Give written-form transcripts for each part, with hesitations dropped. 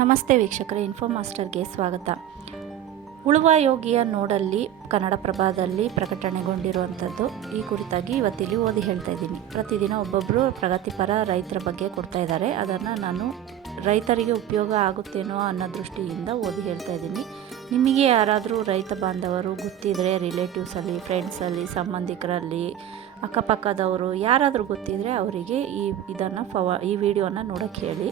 ನಮಸ್ತೆ ವೀಕ್ಷಕರೇ, ಇನ್ಫೋ ಮಾಸ್ಟರ್ಗೆ ಸ್ವಾಗತ. ಉಳುವ ಯೋಗಿಯ ನೋಡಲ್ಲಿ ಕನ್ನಡಪ್ರಭದಲ್ಲಿ ಪ್ರಕಟಣೆಗೊಂಡಿರುವಂಥದ್ದು. ಈ ಕುರಿತಾಗಿ ಇವತ್ತಿಲ್ಲಿ ಓದಿ ಹೇಳ್ತಾ ಇದ್ದೀನಿ. ಪ್ರತಿದಿನ ಒಬ್ಬೊಬ್ಬರು ಪ್ರಗತಿಪರ ರೈತರ ಬಗ್ಗೆ ಕೊಡ್ತಾ ಇದ್ದಾರೆ. ಅದನ್ನು ನಾನು ರೈತರಿಗೆ ಉಪಯೋಗ ಆಗುತ್ತೇನೋ ಅನ್ನೋ ದೃಷ್ಟಿಯಿಂದ ಓದಿ ಹೇಳ್ತಾ ಇದ್ದೀನಿ. ನಿಮಗೆ ಯಾರಾದರೂ ರೈತ ಬಾಂಧವರು ಗೊತ್ತಿದ್ದರೆ, ರಿಲೇಟಿವ್ಸಲ್ಲಿ, ಫ್ರೆಂಡ್ಸಲ್ಲಿ, ಸಂಬಂಧಿಕರಲ್ಲಿ, ಅಕ್ಕಪಕ್ಕದವರು ಯಾರಾದರೂ ಗೊತ್ತಿದ್ದರೆ ಅವರಿಗೆ ಈ ವಿಡಿಯೋನ ನೋಡೋಕ್ಕೆ ಹೇಳಿ.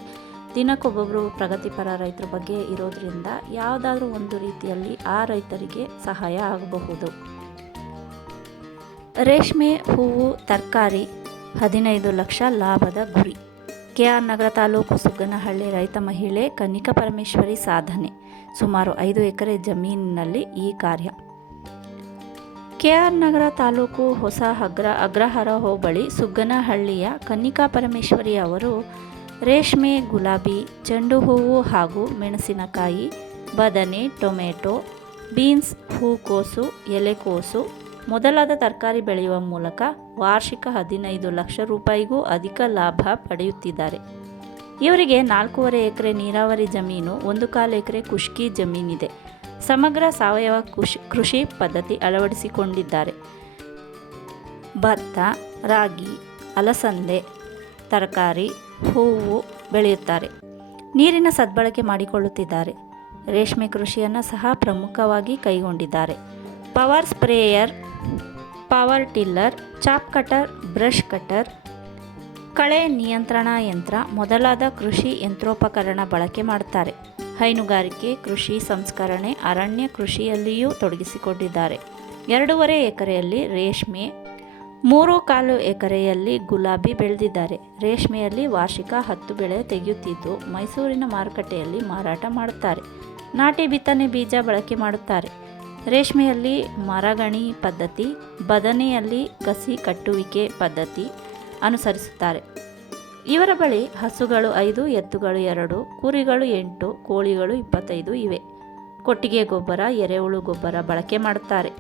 ದಿನಕ್ಕೊಬ್ಬೊಬ್ಬರು ಪ್ರಗತಿಪರ ರೈತರ ಬಗ್ಗೆ ಇರೋದ್ರಿಂದ ಯಾವುದಾದ್ರೂ ಒಂದು ರೀತಿಯಲ್ಲಿ ಆ ರೈತರಿಗೆ ಸಹಾಯ ಆಗಬಹುದು. ರೇಷ್ಮೆ, ಹೂವು, ತರಕಾರಿ 15 ಲಕ್ಷ ಲಾಭದ ಗುರಿ. ಕೆಆರ್ ನಗರ ತಾಲೂಕು ಸುಗ್ಗನಹಳ್ಳಿ ರೈತ ಮಹಿಳೆ ಕನಿಕಾ ಪರಮೇಶ್ವರಿ ಸಾಧನೆ. ಸುಮಾರು 5 ಎಕರೆ ಜಮೀನಿನಲ್ಲಿ ಈ ಕಾರ್ಯ. ಕೆಆರ್ ನಗರ ತಾಲೂಕು ಹೊಸ ಅಗ್ರಹಾರ ಹೋಬಳಿ ಸುಗ್ಗನಹಳ್ಳಿಯ ಕನಿಕಾ ಪರಮೇಶ್ವರಿ ಅವರು ರೇಷ್ಮೆ, ಗುಲಾಬಿ, ಚೆಂಡು ಹೂವು ಹಾಗೂ ಮೆಣಸಿನಕಾಯಿ, ಬದನೆ, ಟೊಮೆಟೊ, ಬೀನ್ಸ್, ಹೂಕೋಸು, ಎಲೆಕೋಸು ಮೊದಲಾದ ತರಕಾರಿ ಬೆಳೆಯುವ ಮೂಲಕ ವಾರ್ಷಿಕ 15 ಲಕ್ಷ ರೂಪಾಯಿಗೂ ಅಧಿಕ ಲಾಭ ಪಡೆಯುತ್ತಿದ್ದಾರೆ. ಇವರಿಗೆ 4.5 ಎಕರೆ ನೀರಾವರಿ ಜಮೀನು, 1/4 ಎಕರೆ ಖುಷ್ಕಿ ಜಮೀನಿದೆ. ಸಮಗ್ರ ಸಾವಯವ ಕೃಷಿ ಪದ್ಧತಿ ಅಳವಡಿಸಿಕೊಂಡಿದ್ದಾರೆ. ಭತ್ತ, ರಾಗಿ, ಅಲಸಂದೆ, ತರಕಾರಿ, ಹೂವು ಬೆಳೆಯುತ್ತಾರೆ. ನೀರಿನ ಸದ್ಬಳಕೆ ಮಾಡಿಕೊಳ್ಳುತ್ತಿದ್ದಾರೆ. ರೇಷ್ಮೆ ಕೃಷಿಯನ್ನು ಸಹ ಪ್ರಮುಖವಾಗಿ ಕೈಗೊಂಡಿದ್ದಾರೆ. Power sprayer, power tiller, chop cutter, brush cutter, ಕಳೆ ನಿಯಂತ್ರಣ ಯಂತ್ರ ಮೊದಲಾದ ಕೃಷಿ ಯಂತ್ರೋಪಕರಣ ಬಳಕೆ ಮಾಡುತ್ತಾರೆ. ಹೈನುಗಾರಿಕೆ, ಕೃಷಿ ಸಂಸ್ಕರಣೆ, ಅರಣ್ಯ ಕೃಷಿಯಲ್ಲಿಯೂ ತೊಡಗಿಸಿಕೊಂಡಿದ್ದಾರೆ. 2.5 ಎಕರೆಯಲ್ಲಿ ರೇಷ್ಮೆ, 3.25 ಎಕರೆಯಲ್ಲಿ ಗುಲಾಬಿ ಬೆಳೆದಿದ್ದಾರೆ. ರೇಷ್ಮೆಯಲ್ಲಿ ವಾರ್ಷಿಕ 10 ಬೆಳೆ ತೆಗೆಯುತ್ತಿದ್ದು ಮೈಸೂರಿನ ಮಾರುಕಟ್ಟೆಯಲ್ಲಿ ಮಾರಾಟ ಮಾಡುತ್ತಾರೆ. ನಾಟಿ ಬಿತ್ತನೆ ಬೀಜ ಬಳಕೆ ಮಾಡುತ್ತಾರೆ. ರೇಷ್ಮೆಯಲ್ಲಿ ಮರಗಣಿ ಪದ್ಧತಿ, ಬದನೆಯಲ್ಲಿ ಕಸಿ ಕಟ್ಟುವಿಕೆ ಪದ್ಧತಿ ಅನುಸರಿಸುತ್ತಾರೆ. ಇವರ ಬಳಿ ಹಸುಗಳು 5, ಎತ್ತುಗಳು 2, ಕುರಿಗಳು 8, ಕೋಳಿಗಳು 25 ಇವೆ. ಕೊಟ್ಟಿಗೆ ಗೊಬ್ಬರ, ಎರೆಹುಳು ಗೊಬ್ಬರ ಬಳಕೆ ಮಾಡುತ್ತಾರೆ.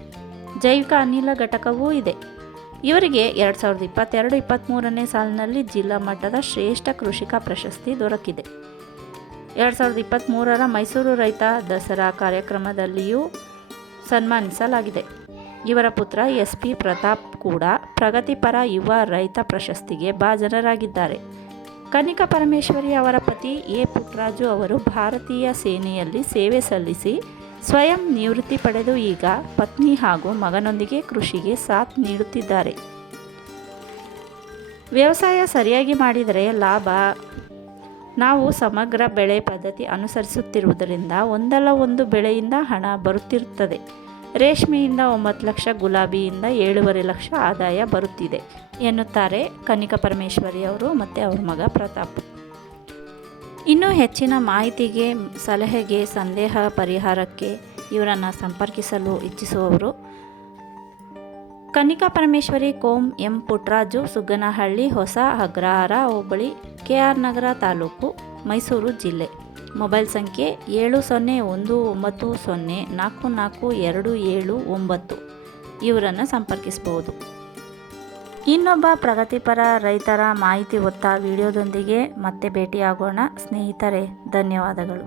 ಜೈವಿಕ ಅನಿಲ ಘಟಕವೂ ಇದೆ. ಇವರಿಗೆ 2022-23ನೇ ಸಾಲಿನಲ್ಲಿ ಜಿಲ್ಲಾ ಮಟ್ಟದ ಶ್ರೇಷ್ಠ ಕೃಷಿಕ ಪ್ರಶಸ್ತಿ ದೊರಕಿದೆ. 2023ರ ಮೈಸೂರು ರೈತ ದಸರಾ ಕಾರ್ಯಕ್ರಮದಲ್ಲಿಯೂ ಸನ್ಮಾನಿಸಲಾಗಿದೆ. ಇವರ ಪುತ್ರ SP ಪ್ರತಾಪ್ ಕೂಡ ಪ್ರಗತಿಪರ ಯುವ ರೈತ ಪ್ರಶಸ್ತಿಗೆ ಭಾಜನರಾಗಿದ್ದಾರೆ. ಕನಿಕಾ ಪರಮೇಶ್ವರಿ ಅವರ ಪತಿ A. ಪುಟ್ಟರಾಜು ಅವರು ಭಾರತೀಯ ಸೇನೆಯಲ್ಲಿ ಸೇವೆ ಸಲ್ಲಿಸಿ ಸ್ವಯಂ ನಿವೃತ್ತಿ ಪಡೆದು ಈಗ ಪತ್ನಿ ಹಾಗೂ ಮಗನೊಂದಿಗೆ ಕೃಷಿಗೆ ಸಾಥ್ ನೀಡುತ್ತಿದ್ದಾರೆ. ವ್ಯವಸಾಯ ಸರಿಯಾಗಿ ಮಾಡಿದರೆ ಲಾಭ. ನಾವು ಸಮಗ್ರ ಬೆಳೆ ಪದ್ಧತಿ ಅನುಸರಿಸುತ್ತಿರುವುದರಿಂದ ಒಂದಲ್ಲ ಒಂದು ಬೆಳೆಯಿಂದ ಹಣ ಬರುತ್ತಿರುತ್ತದೆ. ರೇಷ್ಮೆಯಿಂದ 9 ಲಕ್ಷ, ಗುಲಾಬಿಯಿಂದ 7.5 ಲಕ್ಷ ಆದಾಯ ಬರುತ್ತಿದೆ ಎನ್ನುತ್ತಾರೆ ಕನಿಕಾ ಪರಮೇಶ್ವರಿ ಅವರು ಮತ್ತು ಅವ್ರ ಮಗ ಪ್ರತಾಪ್. ಇನ್ನೂ ಹೆಚ್ಚಿನ ಮಾಹಿತಿಗೆ, ಸಲಹೆಗೆ, ಸಂದೇಹ ಪರಿಹಾರಕ್ಕೆ ಇವರನ್ನು ಸಂಪರ್ಕಿಸಲು ಇಚ್ಛಿಸುವವರು ಕನಿಕಾ ಪರಮೇಶ್ವರಿ ಕೋಂ M. ಪುಟ್ಟರಾಜು, ಸುಗ್ಗನಹಳ್ಳಿ, ಹೊಸ ಅಗ್ರಹಾರ ಹೋಬಳಿ, ಕೆಆರ್ ನಗರ ತಾಲೂಕು, ಮೈಸೂರು ಜಿಲ್ಲೆ. ಮೊಬೈಲ್ ಸಂಖ್ಯೆ 7019044279 ಇವರನ್ನು ಸಂಪರ್ಕಿಸಬಹುದು. ಇನ್ನೊಬ್ಬ ಪ್ರಗತಿಪರ ರೈತರ ಮಾಹಿತಿ ಹೊತ್ತ ವಿಡಿಯೋದೊಂದಿಗೆ ಮತ್ತೆ ಭೇಟಿಯಾಗೋಣ ಸ್ನೇಹಿತರೆ. ಧನ್ಯವಾದಗಳು.